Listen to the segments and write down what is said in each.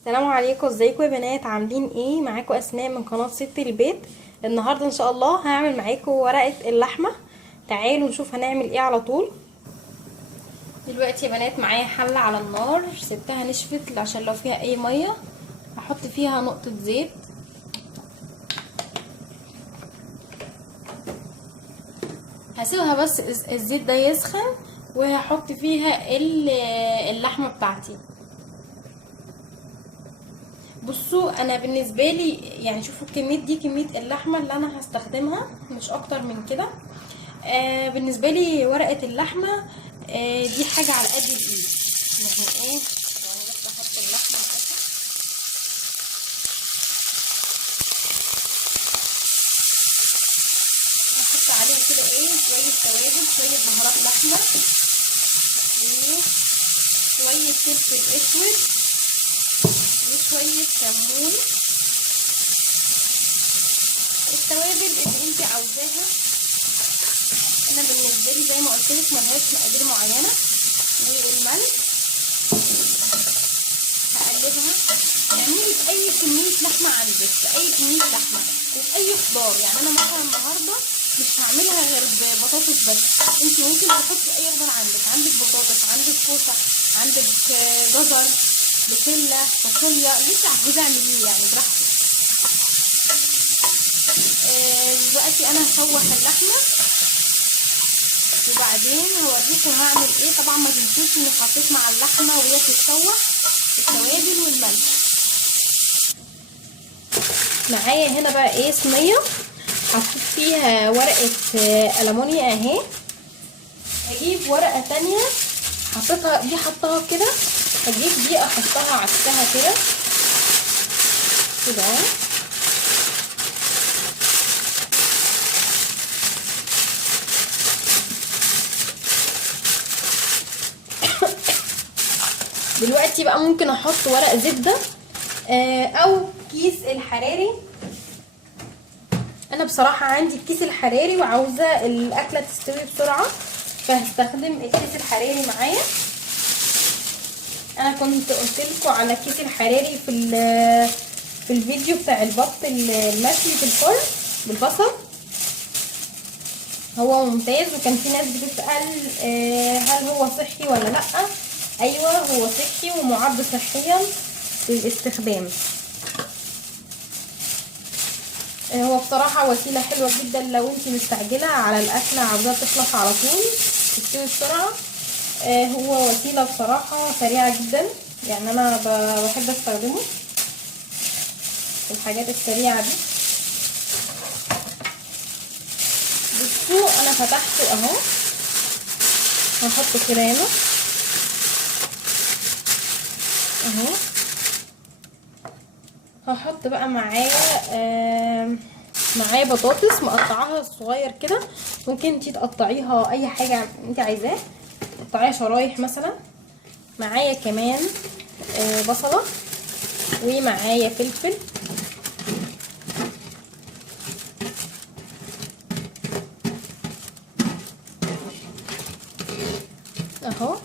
السلام عليكم، ازيكم يا بنات؟ عاملين ايه؟ معاكم اسماء من قناه ست البيت. النهارده ان شاء الله هعمل معاكم ورقه اللحمه. تعالوا نشوف هنعمل ايه على طول. دلوقتي يا بنات معايا حله على النار، سبتها نشفت عشان لو فيها اي ميه. هحط فيها نقطه زيت. هسيبها بس الزيت ده يسخن، وهحط فيها اللحمه بتاعتي. بصوا، انا بالنسبه لي يعني شوفوا الكميه دي كميه اللحمه اللي انا هستخدمها، مش اكتر من كده. بالنسبه لي ورقه اللحمه دي حاجه على قد الايد. يعني ايه؟ يعني بس احط اللحمه معاها. احط عليها كده ايه شويه توابل، شويه بهارات لحمه، وشويه فلفل اسود، وشويه كمون. التوابل اللي انت عاوزاها. انا بالنسبه لي زي ما قلت لك ملهاش مقادير معينه. والملح هقلبها. اعملي باي كميه لحمه عندك، باي كميه لحمه وباي خضار. يعني انا مثلا النهارده مش هعملها غير ببطاطس بس. انت ممكن تحطي اي خضار عندك بطاطس، عندك كوسه، عندك جزر، بسله، فاصوليا، اللي انت عاوزاه اعمليه يعني براحتك. دلوقتي انا هشوح اللحمه، وبعدين هوريكم هعمل ايه. طبعا ما تنسوش اني حطيت مع اللحمه وهي بتتشوح التوابل والملح. معايا هنا بقى ايه صينيه حطيت فيها ورقه ألمونيا اهي. هجيب ورقه تانية حطيتها دي، حطها كده. هجيب دي احطها عكسها كده كده. دلوقتي بقى ممكن احط ورق زبده او كيس الحراري. انا بصراحه عندي الكيس الحراري وعاوزه الاكله تستوي بسرعه، فهستخدم الكيس الحراري معايا. انا كنت قلت لكم على الكيس الحراري في الفيديو بتاع البط المشوي في الفرن بالبصل. هو ممتاز، وكان في ناس بتسال هل هو صحي ولا لا. ايوه هو صحي ومعد صحيا للاستخدام. هو بصراحة وسيلة حلوة جدا لو انت مستعجلة على الأكلة عاوزاها تخلص على طول تستوي بسرعة. هو وسيلة بصراحة سريعة جدا. يعني أنا بحب استخدمه في الحاجات السريعة دي. بصوا أنا فتحته أهو. هحطه كده هنا أهو. هحط بقى معايا بطاطس مقطعاها صغير كده. ممكن انتي تقطعيها اي حاجه انت عايزاه، تقطعيها شرايح مثلا. معايا كمان بصله، ومعايا فلفل اهو.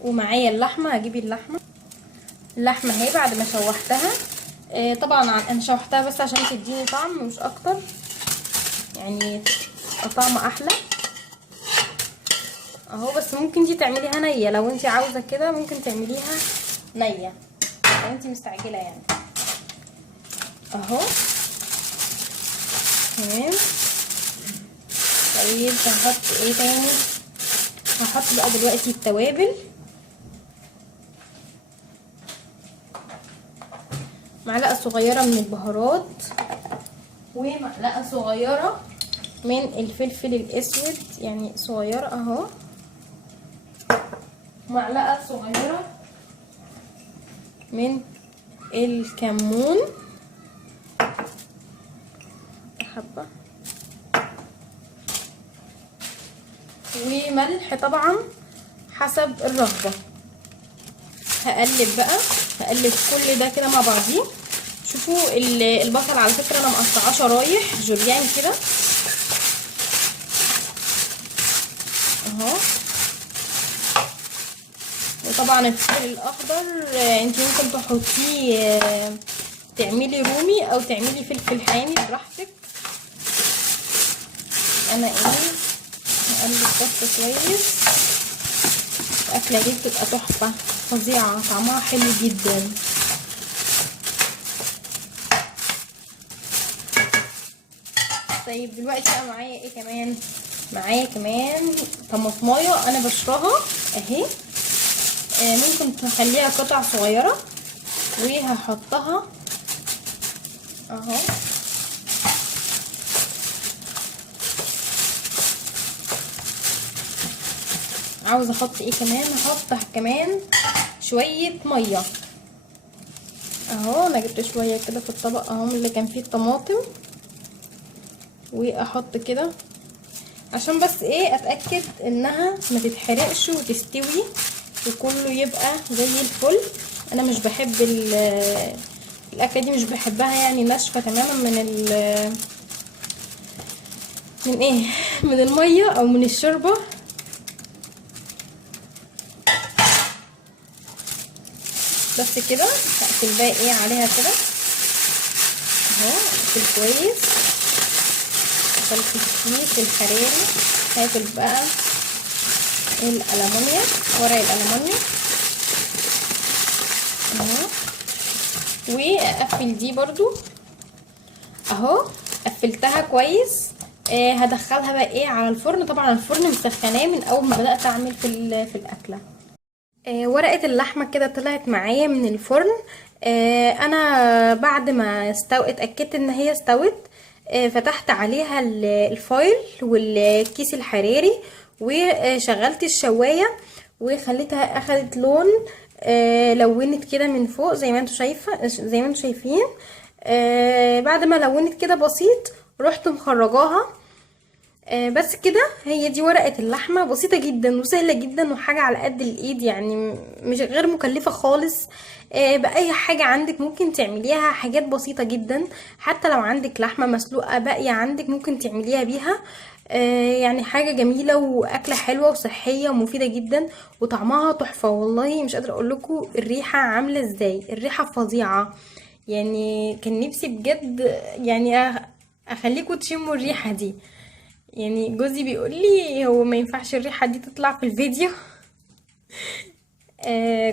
ومعايا اللحمه. هجيب اللحمه اهي بعد ما شوحتها. طبعا انا شوحتها بس عشان تديني طعم مش اكتر، يعني طعم احلى اهو. بس ممكن دي تعمليها نيه لو انت عاوزه كده، ممكن تعمليها نيه لو انت مستعجله يعني اهو. تمام. طيب هحط ايه تاني؟ هحط بقى دلوقتي التوابل. معلقه صغيره من البهارات، ومعلقه صغيره من الفلفل الاسود، يعني صغيره اهو. معلقه صغيره من الكمون، حبه، وملح طبعا حسب الرغبه. هقلب كل ده كده مع بعضيه. شوفوا البصل على فكره انا مقطعاه شرايح جوليان كده اهو. طبعا الفلفل الاخضر انت ممكن تحطيه تعملي رومي او تعملي فلفل حامي براحتك. انا هقلب بس كويس. الاكله دي بتبقى تحفه فظيعه، طعمها حلو جدا. طيب دلوقتي بقى معايا ايه كمان؟ معايا كمان طماطمايه انا بشرها اهي، ممكن تخليها قطع صغيره وهحطها اهو. عاوزه احط ايه كمان؟ هحط كمان شويه ميه اهو. انا جبت شويه كده في الطبق اهو اللي كان فيه الطماطم، واحط كده عشان بس ايه اتاكد انها ما تتحرقش وتستوي وكله يبقى زي الفل. انا مش بحب الاكله دي، مش بحبها يعني ناشفه تماما من ايه من الميه او من الشوربه. بس كده هقفل بقى ايه عليها كده اهو. اقفل كويس، قفلت الكيس الحراري. هقفل بقى الالومنيوم، ورق الالومنيوم اهو، واقفل دي برضو اهو. قفلتها كويس. هدخلها بقى ايه على الفرن. طبعا الفرن مسخناه من اول ما بدات اعمل في الاكله. ورقه اللحمه كده طلعت معايا من الفرن. انا بعد ما اتاكدت ان هي استوت، فتحت عليها الفايل والكيس الحراري وشغلت الشوايه وخليتها اخدت لون، لونت كده من فوق زي ما انتوا شايفين. بعد ما لونت كده بسيط رحت مخرجاها. بس كده هي دي ورقة اللحمة، بسيطة جدا وسهلة جدا وحاجة على قد الايد، يعني مش غير مكلفة خالص. بأي حاجة عندك ممكن تعمليها، حاجات بسيطة جدا. حتى لو عندك لحمة مسلوقة باقية عندك ممكن تعمليها بيها. يعني حاجة جميلة وأكلة حلوة وصحية ومفيدة جدا وطعمها تحفة. والله مش قادرة اقول لكم الريحة عاملة ازاي، الريحة فظيعة. يعني كان نفسي بجد يعني اخليكم تشموا الريحة دي. يعني جوزي بيقول لي هو ما ينفعش الريحه دي تطلع في الفيديو.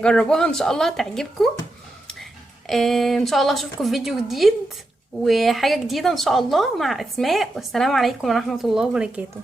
جربوها ان شاء الله تعجبكم. ان شاء الله اشوفكم في فيديو جديد وحاجه جديده ان شاء الله مع اسماء، والسلام عليكم ورحمه الله وبركاته.